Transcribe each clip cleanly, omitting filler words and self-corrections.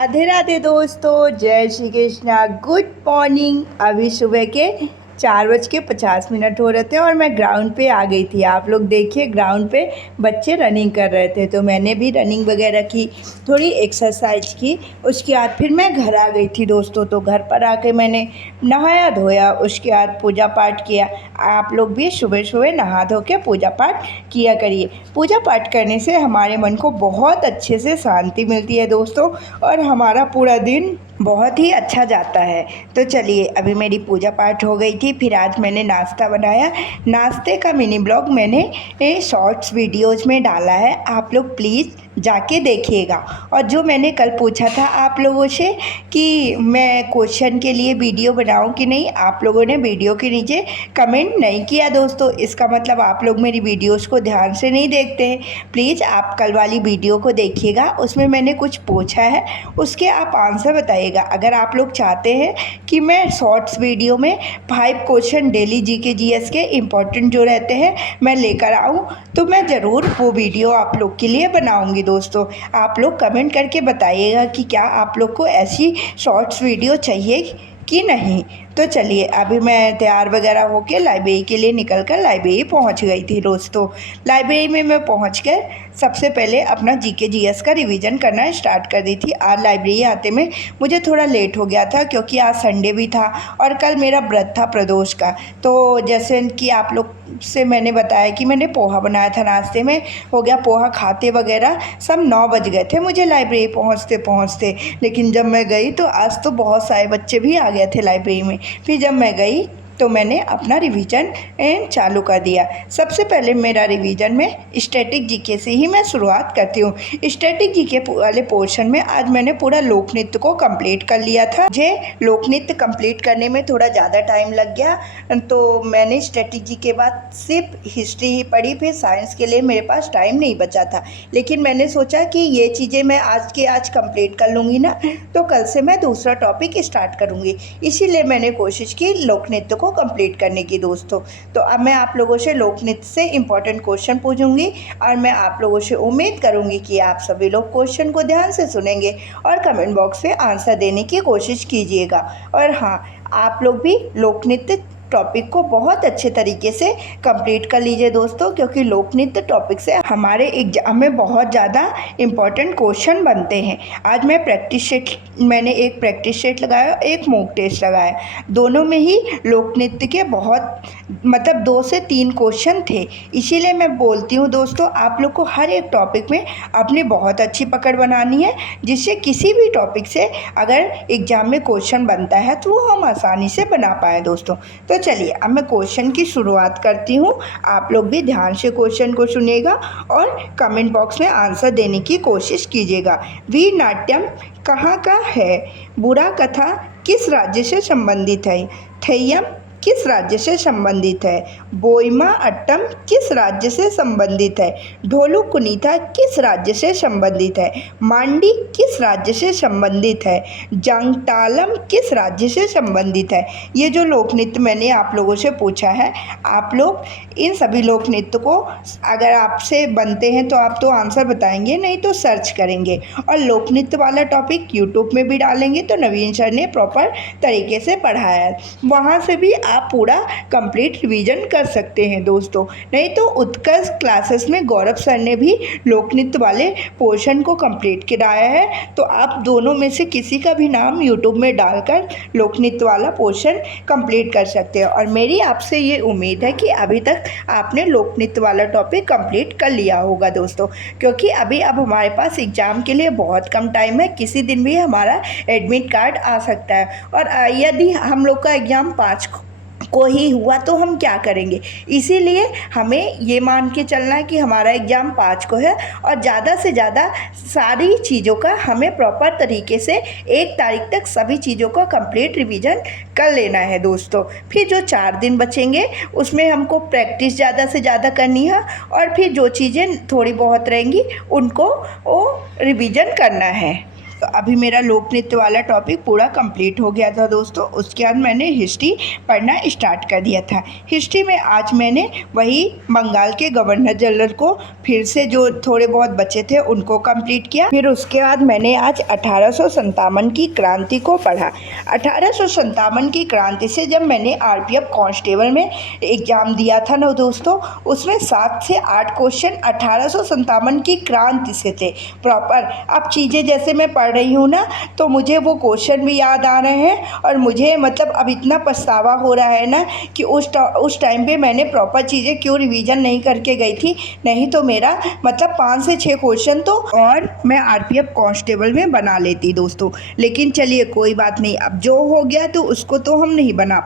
राधे राधे दोस्तों, जय Shri Krishna. Good morning. अभी सुबह के 4:50 हो रहे थे और मैं ग्राउंड पे आ गई थी। आप लोग देखिए, ग्राउंड पे बच्चे रनिंग कर रहे थे, तो मैंने भी रनिंग वगैरह की, थोड़ी एक्सरसाइज की। उसके बाद फिर मैं घर आ गई थी दोस्तों। तो घर पर आके मैंने नहाया धोया, उसके बाद पूजा पाठ किया। आप लोग भी सुबह सुबह नहा धो के पूजा पाठ किया करिए। पूजा पाठ करने से हमारे मन को बहुत अच्छे से शांति मिलती है दोस्तों, और हमारा पूरा दिन बहुत ही अच्छा जाता है। तो चलिए, अभी मेरी पूजा पाठ हो गई थी, फिर आज मैंने नाश्ता बनाया। नाश्ते का मिनी ब्लॉग मैंने शॉर्ट्स वीडियोज़ में डाला है, आप लोग प्लीज़ जाके देखिएगा। और जो मैंने कल पूछा था आप लोगों से कि मैं क्वेश्चन के लिए वीडियो बनाऊं कि नहीं, आप लोगों ने वीडियो के नीचे कमेंट नहीं किया दोस्तों। इसका मतलब आप लोग मेरी वीडियोस को ध्यान से नहीं देखते हैं। प्लीज़ आप कल वाली वीडियो को देखिएगा, उसमें मैंने कुछ पूछा है, उसके आप आंसर बताइएगा। अगर आप लोग चाहते हैं कि मैं शॉर्ट्स वीडियो में 5 क्वेश्चन डेली जीके जीएस के इम्पोर्टेंट जो रहते हैं मैं लेकर आऊँ, तो मैं ज़रूर वो वीडियो आप लोग के लिए बनाऊँगी दोस्तों। आप लोग कमेंट करके बताइएगा कि क्या आप लोग को ऐसी शॉर्ट्स वीडियो चाहिए कि नहीं। तो चलिए, अभी मैं तैयार वगैरह होके लाइब्रेरी के लिए निकल कर लाइब्रेरी पहुंच गई थी दोस्तों। लाइब्रेरी में मैं पहुंचकर सबसे पहले अपना जीके जीएस का रिवीजन करना स्टार्ट कर दी थी। आज लाइब्रेरी आते में मुझे थोड़ा लेट हो गया था, क्योंकि आज संडे भी था और कल मेरा व्रत था प्रदोष का। तो जैसे कि आप लोग से मैंने बताया कि मैंने पोहा बनाया था, नाश्ते में हो गया। पोहा खाते वगैरह सब 9 बज गए थे मुझे लाइब्रेरी पहुंचते पहुंचते। लेकिन जब मैं गई तो आज तो बहुत सारे बच्चे भी आ गए थे लाइब्रेरी में। फिर जब मैं गई तो मैंने अपना रिवीजन चालू कर दिया। सबसे पहले मेरा रिवीजन में स्टैटिक जीके से ही मैं शुरुआत करती हूँ। स्टैटिक जीके वाले पोर्शन में आज मैंने पूरा लोक नृत्य को कंप्लीट कर लिया था। मुझे लोक नृत्य कंप्लीट करने में थोड़ा ज़्यादा टाइम लग गया, तो मैंने स्टैटिक जी के बाद सिर्फ हिस्ट्री ही पढ़ी। फिर साइंस के लिए मेरे पास टाइम नहीं बचा था, लेकिन मैंने सोचा कि ये चीज़ें मैं आज कंप्लीट कर लूँगी ना, तो कल से मैं दूसरा टॉपिक स्टार्ट करूँगी। इसीलिए मैंने कोशिश की लोक नृत्य को कंप्लीट करने की दोस्तों। तो अब मैं आप लोगों से लोक नृत्य से इम्पोर्टेंट क्वेश्चन पूछूंगी, और मैं आप लोगों से उम्मीद करूंगी कि आप सभी लोग क्वेश्चन को ध्यान से सुनेंगे और कमेंट बॉक्स में आंसर देने की कोशिश कीजिएगा। और हाँ, आप लोग भी लोक नृत्य टॉपिक को बहुत अच्छे तरीके से कंप्लीट कर लीजिए दोस्तों, क्योंकि लोक नृत्य टॉपिक से हमारे एग्जाम में बहुत ज़्यादा इम्पॉर्टेंट क्वेश्चन बनते हैं। आज मैंने एक प्रैक्टिस सेट लगाया, एक मॉक टेस्ट लगाया। दोनों में ही लोक नृत्य के बहुत 2 से 3 क्वेश्चन थे। इसीलिए मैं बोलती हूँ दोस्तों, आप लोग को हर एक टॉपिक में अपनी बहुत अच्छी पकड़ बनानी है, जिससे किसी भी टॉपिक से अगर एग्जाम में क्वेश्चन बनता है तो वो हम आसानी से बना पाएँ दोस्तों। तो चलिए, अब मैं क्वेश्चन की शुरुआत करती हूँ। आप लोग भी ध्यान से क्वेश्चन को सुनिएगा और कमेंट बॉक्स में आंसर देने की कोशिश कीजिएगा। वीर नाट्यम कहाँ का है? बुरा कथा किस राज्य से संबंधित है? थेयम किस राज्य से संबंधित है? बोइमा अट्टम किस राज्य से संबंधित है? ढोलू कुनीता किस राज्य से संबंधित है? मांडी किस राज्य से संबंधित है? जांगटालम किस राज्य से संबंधित है? ये जो लोक नृत्य मैंने आप लोगों से पूछा है, आप लोग इन सभी लोक नृत्य को अगर आपसे बनते हैं तो आप तो आंसर बताएंगे, नहीं तो सर्च करेंगे। और लोक नृत्य वाला टॉपिक यूट्यूब में भी डालेंगे, तो नवीन सर ने प्रॉपर तरीके से पढ़ाया है, वहाँ से भी आप पूरा कंप्लीट रिवीजन कर सकते हैं दोस्तों। नहीं तो उत्कर्ष क्लासेस में गौरव सर ने भी लोक नृत्य वाले पोर्शन को कंप्लीट कराया है, तो आप दोनों में से किसी का भी नाम यूट्यूब में डालकर लोक नृत्य वाला पोर्शन कंप्लीट कर सकते हैं। और मेरी आपसे ये उम्मीद है कि अभी तक आपने लोक नृत्य वाला टॉपिक कंप्लीट कर लिया होगा दोस्तों, क्योंकि अब हमारे पास एग्जाम के लिए बहुत कम टाइम है। किसी दिन भी हमारा एडमिट कार्ड आ सकता है, और यदि हम लोग का एग्ज़ाम 5 को ही हुआ तो हम क्या करेंगे। इसीलिए हमें ये मान के चलना है कि हमारा एग्ज़ाम 5 को है, और ज़्यादा से ज़्यादा सारी चीज़ों का हमें प्रॉपर तरीके से 1 तारीख तक सभी चीज़ों का कंप्लीट रिवीजन कर लेना है दोस्तों। फिर जो 4 दिन बचेंगे उसमें हमको प्रैक्टिस ज़्यादा से ज़्यादा करनी है, और फिर जो चीज़ें थोड़ी बहुत रहेंगी उनको वो रिवीजन करना है। तो अभी मेरा लोक नृत्य वाला टॉपिक पूरा कंप्लीट हो गया था दोस्तों। उसके बाद मैंने हिस्ट्री पढ़ना स्टार्ट कर दिया था। हिस्ट्री में आज मैंने वही बंगाल के गवर्नर जनरल को फिर से जो थोड़े बहुत बचे थे उनको कंप्लीट किया। फिर उसके बाद मैंने आज 1857 की क्रांति को पढ़ा। 1857 की क्रांति से जब मैंने आरपीएफ कांस्टेबल में एग्ज़ाम दिया था ना दोस्तों, उसमें 7 से 8 क्वेश्चन 1857 की क्रांति से थे प्रॉपर। अब चीज़ें जैसे मैं पढ़ रही हूँ ना, तो मुझे वो क्वेश्चन भी याद आ रहे हैं और मुझे मतलब अब इतना पछतावा हो रहा है ना कि उस टाइम पे मैंने प्रॉपर चीज़ें क्यों रिवीजन नहीं करके गई थी। नहीं तो मेरा मतलब 5 से 6 क्वेश्चन तो और मैं आरपीएफ कांस्टेबल में बना लेती दोस्तों। लेकिन चलिए कोई बात नहीं, अब जो हो गया तो उसको तो हम नहीं बना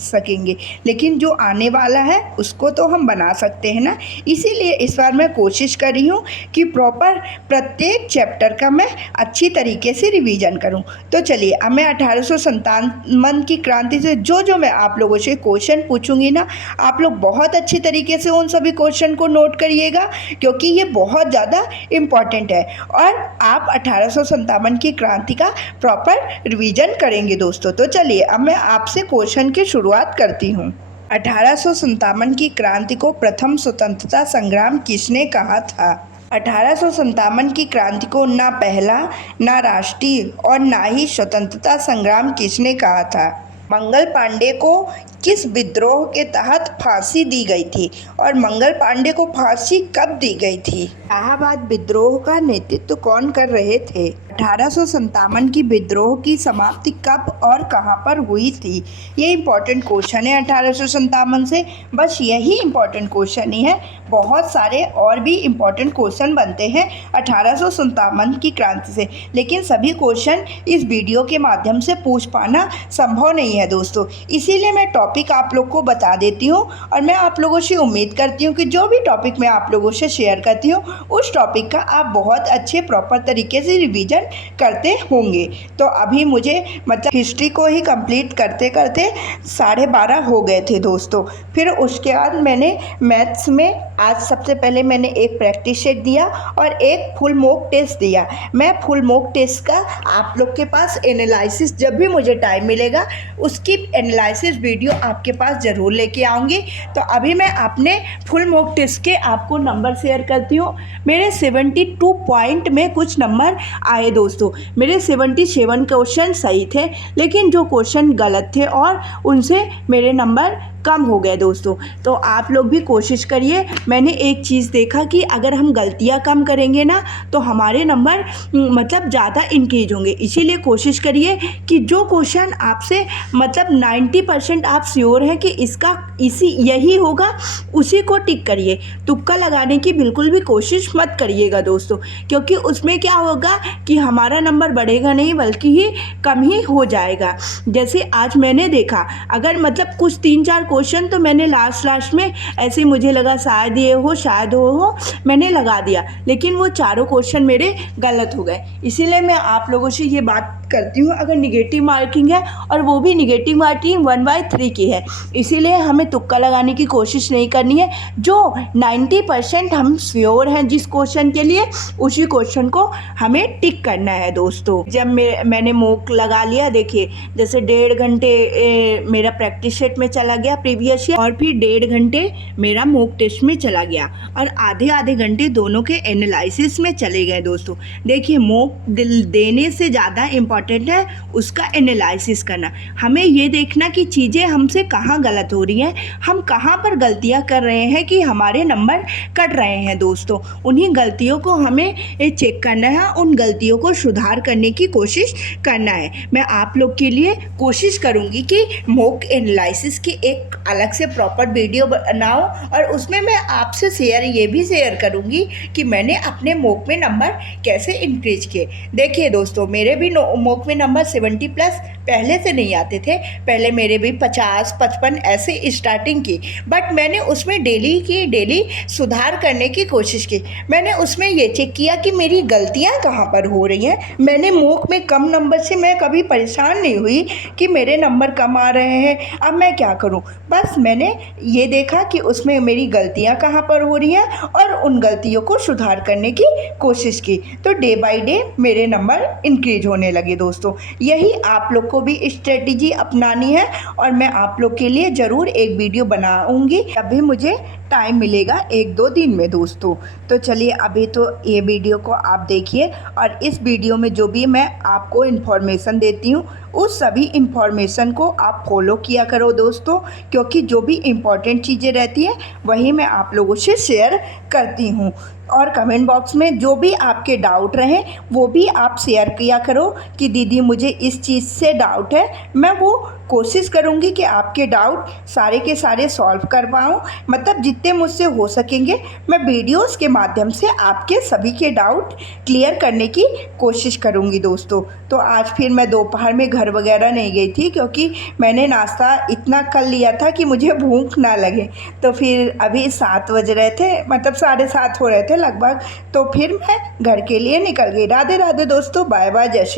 सकेंगे, लेकिन जो आने वाला है उसको तो हम बना सकते हैं ना। इसीलिए इस बार मैं कोशिश कर रही हूँ कि प्रॉपर प्रत्येक चैप्टर का मैं अच्छी तरीके से रिवीजन करूँ। तो चलिए अब मैं 1857 की क्रांति से जो मैं आप लोगों से क्वेश्चन पूछूंगी ना, आप लोग बहुत अच्छी तरीके से उन सभी क्वेश्चन को नोट करिएगा, क्योंकि ये बहुत ज़्यादा इम्पॉर्टेंट है और आप 1857 की क्रांति का प्रॉपर रिवीजन करेंगे दोस्तों। तो चलिए अब मैं आपसे क्वेश्चन की शुरुआत करती हूँ। 1857 की क्रांति को प्रथम स्वतंत्रता संग्राम किसने कहा था? 1857 की क्रांति को ना पहला, ना राष्ट्रीय और ना ही स्वतंत्रता संग्राम किसने कहा था? मंगल पांडे को किस विद्रोह के तहत फांसी दी गई थी और मंगल पांडे को फांसी कब दी गई थी? इलाहाबाद विद्रोह का नेतृत्व कौन कर रहे थे? 1857 की विद्रोह की समाप्ति कब और कहां पर हुई थी? ये इंपॉर्टेंट क्वेश्चन है 1857 से। बस यही इंपॉर्टेंट क्वेश्चन ही है, बहुत सारे और भी इंपॉर्टेंट क्वेश्चन बनते हैं 1857 की क्रांति से, लेकिन सभी क्वेश्चन इस वीडियो के माध्यम से पूछ पाना संभव नहीं है दोस्तों। इसीलिए मैं टॉपिक आप लोग को बता देती हूँ और मैं आप लोगों से उम्मीद करती हूँ कि जो भी टॉपिक मैं आप लोगों से शेयर करती हूँ उस टॉपिक का आप बहुत अच्छे प्रॉपर तरीके से रिवीजन करते होंगे। तो अभी मुझे मतलब हिस्ट्री को ही कंप्लीट करते करते 12:30 हो गए थे दोस्तों। फिर उसके बाद मैंने मैथ्स में आज सबसे पहले मैंने एक प्रैक्टिस सेट दिया और एक फुल मॉक टेस्ट दिया। मैं फुल मॉक टेस्ट का आप लोग के पास एनालिसिस जब भी मुझे टाइम मिलेगा उसकी एनालिसिस वीडियो आपके पास ज़रूर लेके आऊँगी। तो अभी मैं अपने फुल मॉक टेस्ट के आपको नंबर शेयर करती हूँ। मेरे 72 पॉइंट में कुछ नंबर आए दोस्तों। मेरे 77 क्वेश्चन सही थे, लेकिन जो क्वेश्चन गलत थे और उनसे मेरे नंबर कम हो गए दोस्तों। तो आप लोग भी कोशिश करिए। मैंने एक चीज़ देखा कि अगर हम गलतियां कम करेंगे ना तो हमारे नंबर मतलब ज़्यादा इंक्रीज होंगे। इसीलिए कोशिश करिए कि जो क्वेश्चन आपसे मतलब 90% आप श्योर हैं कि इसका यही होगा, उसी को टिक करिए। तुक्का लगाने की बिल्कुल भी कोशिश मत करिएगा दोस्तों, क्योंकि उसमें क्या होगा कि हमारा नंबर बढ़ेगा नहीं बल्कि ही कम ही हो जाएगा। जैसे आज मैंने देखा, अगर मतलब कुछ 3-4 क्वेश्चन तो मैंने लास्ट में ऐसे मुझे लगा शायद ये हो शायद हो मैंने लगा दिया, लेकिन वो चारों क्वेश्चन मेरे गलत हो गए। इसीलिए मैं आप लोगों से ये बात करती हूँ, अगर निगेटिव मार्किंग है और वो भी निगेटिव मार्किंग 1/3 की है, इसीलिए हमें तुक्का लगाने की कोशिश नहीं करनी है। जो 90% हम श्योर हैं जिस क्वेश्चन के लिए, उसी क्वेश्चन को हमें टिक करना है दोस्तों। जब मैंने मॉक लगा लिया, देखिए जैसे 1.5 घंटे मेरा प्रैक्टिस सेट में चला गया प्रीवियस ईयर और फिर 1.5 घंटे मेरा मॉक टेस्ट में चला गया और आधे घंटे दोनों के एनालिसिस में चले गए दोस्तों। देखिए मॉक देने से ज़्यादा इम्पॉर्टेंट है उसका एनालिसिस करना। हमें ये देखना कि चीज़ें हमसे कहाँ गलत हो रही हैं, हम कहाँ पर गलतियाँ कर रहे हैं कि हमारे नंबर कट रहे हैं दोस्तों। उन्हीं गलतियों को हमें चेक करना है, उन गलतियों को सुधार करने की कोशिश करना है। मैं आप लोग के लिए कोशिश करूँगी कि मॉक एनालिसिस की एक अलग से प्रॉपर वीडियो बनाओ और उसमें मैं आपसे ये भी शेयर करूँगी कि मैंने अपने मॉक में नंबर कैसे इंक्रीज किए। देखिए दोस्तों, मेरे भी मॉक में नंबर 70+ पहले से नहीं आते थे। पहले मेरे भी 50-55 ऐसे स्टार्टिंग की, बट मैंने उसमें डेली सुधार करने की कोशिश की। मैंने उसमें ये चेक किया कि मेरी गलतियाँ कहाँ पर हो रही हैं। मैंने मॉक में कम नंबर से मैं कभी परेशान नहीं हुई कि मेरे नंबर कम आ रहे हैं, अब मैं क्या करूँ। बस मैंने ये देखा कि उसमें मेरी गलतियाँ कहाँ पर हो रही हैं और उन गलतियों को सुधार करने की कोशिश की। तो डे बाय डे मेरे नंबर इंक्रीज होने लगे दोस्तों। यही आप लोग को भी स्ट्रेटजी अपनानी है और मैं आप लोग के लिए ज़रूर एक वीडियो बनाऊंगी, अभी मुझे टाइम मिलेगा 1-2 दिन में दोस्तों। तो चलिए अभी तो ये वीडियो को आप देखिए और इस वीडियो में जो भी मैं आपको इन्फॉर्मेशन देती हूँ उस सभी इन्फॉर्मेशन को आप फॉलो किया करो दोस्तों, क्योंकि जो भी इम्पॉर्टेंट चीज़ें रहती हैं वही मैं आप लोगों से शेयर करती हूँ। और कमेंट बॉक्स में जो भी आपके डाउट रहें वो भी आप शेयर किया करो कि दीदी मुझे इस चीज़ से डाउट है। मैं वो कोशिश करूँगी कि आपके डाउट सारे के सारे सॉल्व कर पाऊँ, मतलब जितने मुझसे हो सकेंगे मैं वीडियोस के माध्यम से आपके सभी के डाउट क्लियर करने की कोशिश करूँगी दोस्तों। तो आज फिर मैं दोपहर में घर वगैरह नहीं गई थी क्योंकि मैंने नाश्ता इतना कर लिया था कि मुझे भूख ना लगे। तो फिर अभी 7 बज रहे थे, मतलब 7:30 हो रहे थे लगभग, तो फिर मैं घर के लिए निकल गई। राधे राधे दोस्तों, बाय बाय, जय श्री।